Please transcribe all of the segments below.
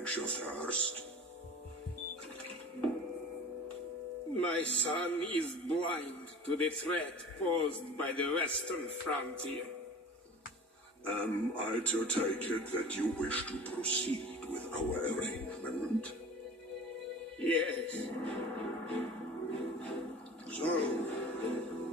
quench your thirst? My son is blind to the threat posed by the western frontier. Am I to take it that you wish to proceed with our arrangement? Yes. So,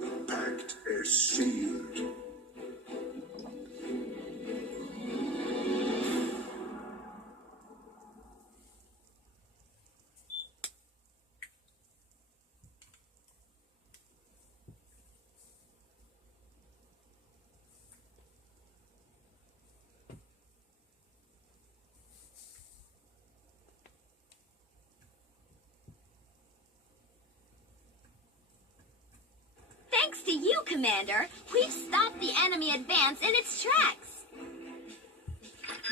the pact is sealed. Thanks to you, Commander, we've stopped the enemy advance in its tracks.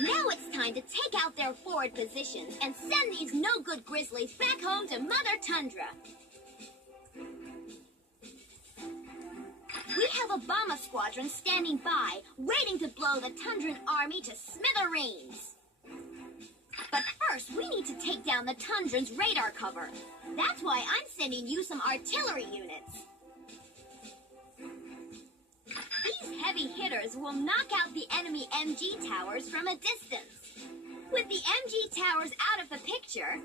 Now it's time to take out their forward positions and send these no-good grizzlies back home to Mother Tundra. We have a bomber squadron standing by, waiting to blow the Tundran army to smithereens. But first, we need to take down the Tundran's radar cover. That's why I'm sending you some artillery units. These heavy hitters will knock out the enemy MG towers from a distance. With the MG towers out of the picture,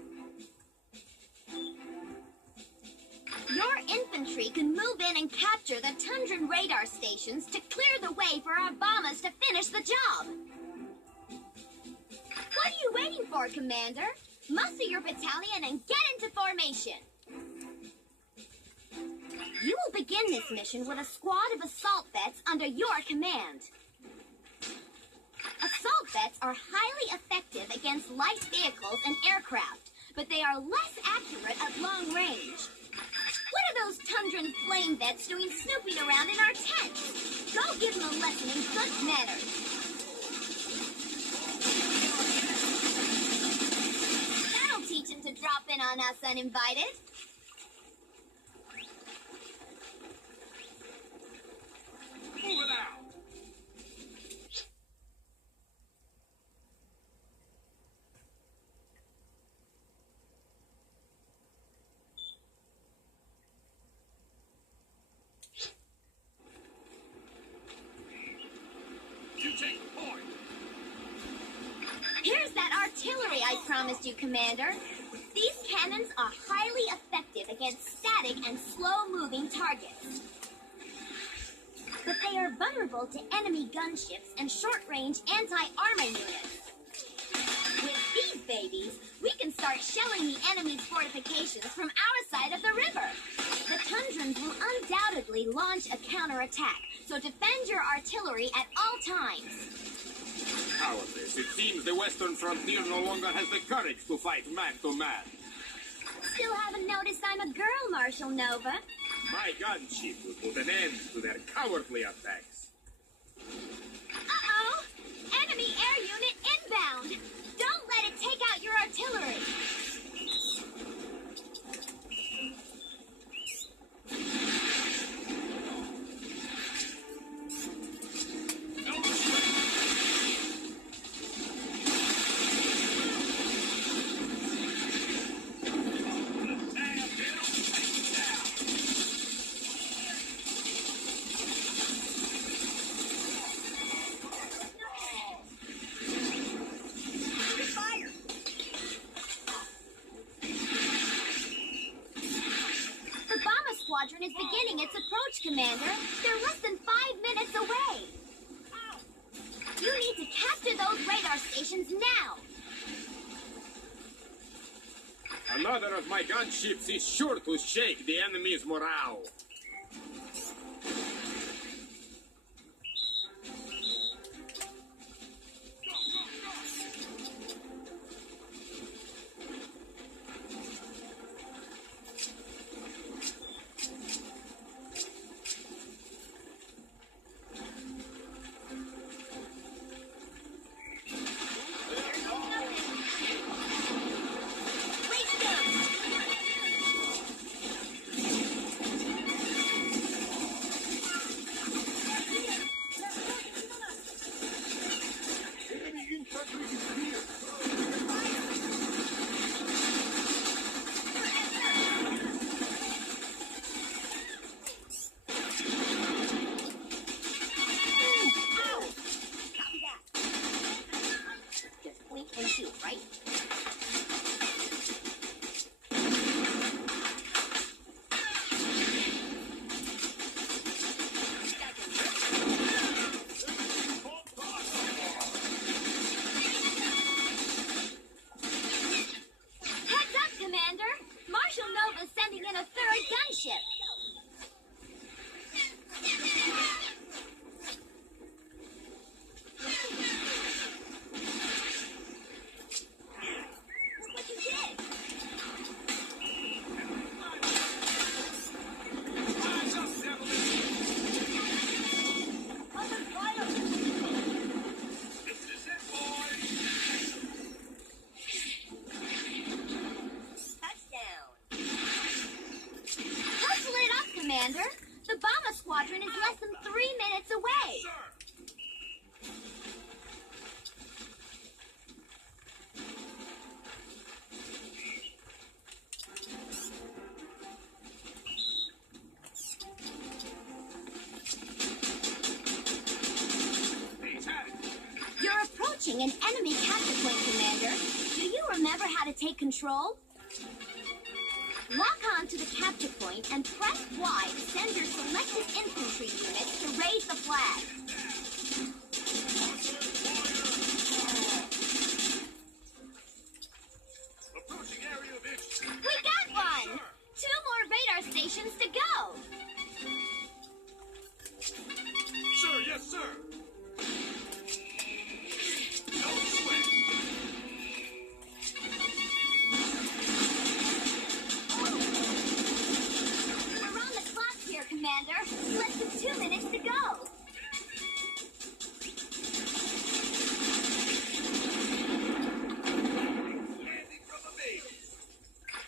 your infantry can move in and capture the Tundran radar stations to clear the way for our bombers to finish the job. What are you waiting for, Commander? Muster your battalion and get into formation. You will begin this mission with a squad of assault vets under your command. Assault vets are highly effective against light vehicles and aircraft, but they are less accurate at long range. What are those Tundran flame vets doing snooping around in our tent? Go give them a lesson in good manners. That'll teach them to drop in on us uninvited. Move it out! You take the point! Here's that artillery I promised you, Commander. These cannons are highly effective against static and slow-moving targets. But they are vulnerable to enemy gunships and short-range anti-armor units. With these babies, we can start shelling the enemy's fortifications from our side of the river. The Tundrans will undoubtedly launch a counterattack, so defend your artillery at all times. Cowardice. It seems the western frontier no longer has the courage to fight man to man. Still haven't noticed I'm a girl, Marshal Nova. My gunship will put an end to their cowardly attacks. Uh-oh! Enemy air unit inbound! Don't let it take out your artillery! Squadron is beginning its approach, Commander. They're less than 5 minutes away. You need to capture those radar stations now. Another of my gunships is sure to shake the enemy's morale. approaching an enemy capture point, Commander. Do you remember how to take control? Lock on to the capture point and press Y to send your selected infantry units to raise the flag. Approaching area of interest. We got one! 2 more radar stations to go! Sir, yes, sir. No sweat. We're on the clock here, Commander. Less than 2 minutes to go. Landing from the base.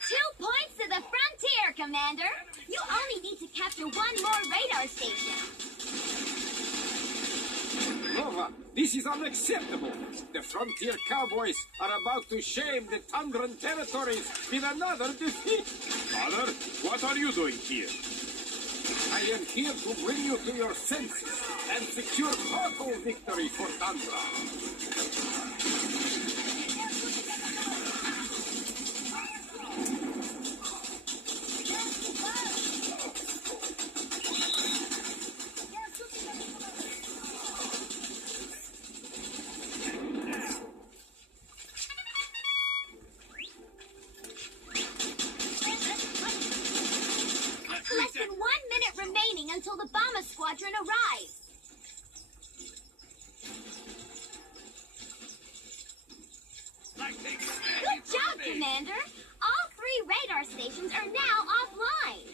2 points to the frontier, Commander. You only need to capture 1 more radar station. Nova, this is unacceptable. The frontier cowboys are about to shame the Tundran territories with another defeat. Father, what are you doing here? I am here to bring you to your senses and secure total victory for Tundra. Less than 1 minute remaining until the bomber squadron arrives. Good job, Commander. All 3 radar stations are now offline.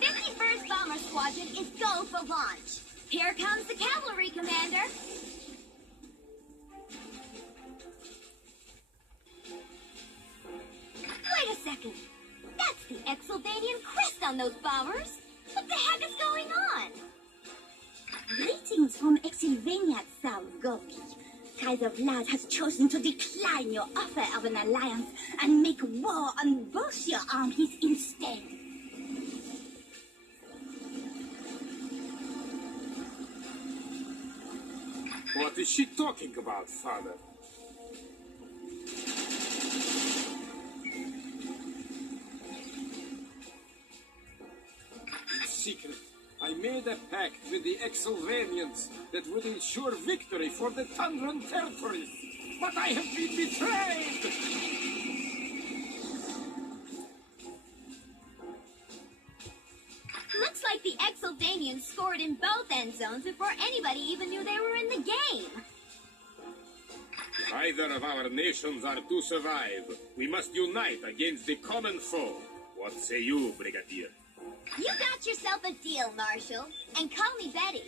51st Bomber Squadron is go for launch. Here comes the cavalry, Commander. Wait a second. That's the Exylvanian crest on those bombers. What the heck is going on? Greetings from Exylvania itself, Gopi. Kaiser Vlad has chosen to decline your offer of an alliance and make war on both your armies instead. What is she talking about, Father? It's secret. I made a pact with the Exylvanians that would ensure victory for the Tundran territories. But I have been betrayed! Looks like the Exylvanians scored in both end zones before anybody even knew they were in the game. If either of our nations are to survive, we must unite against the common foe. What say you, Brigadier? You got yourself a deal, Marshal. And call me Betty.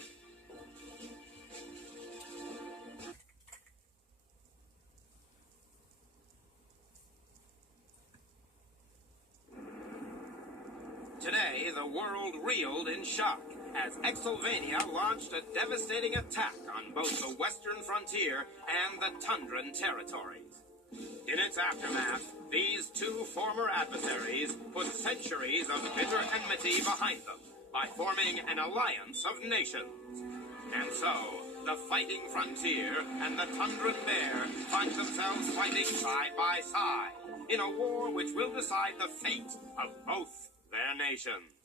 Today, the world reeled in shock as Exylvania launched a devastating attack on both the western frontier and the Tundran territories. In its aftermath, these 2 former adversaries put centuries of bitter enmity behind them by forming an alliance of nations. And so, the fighting frontier and the Tundran Bear find themselves fighting side by side in a war which will decide the fate of both their nations.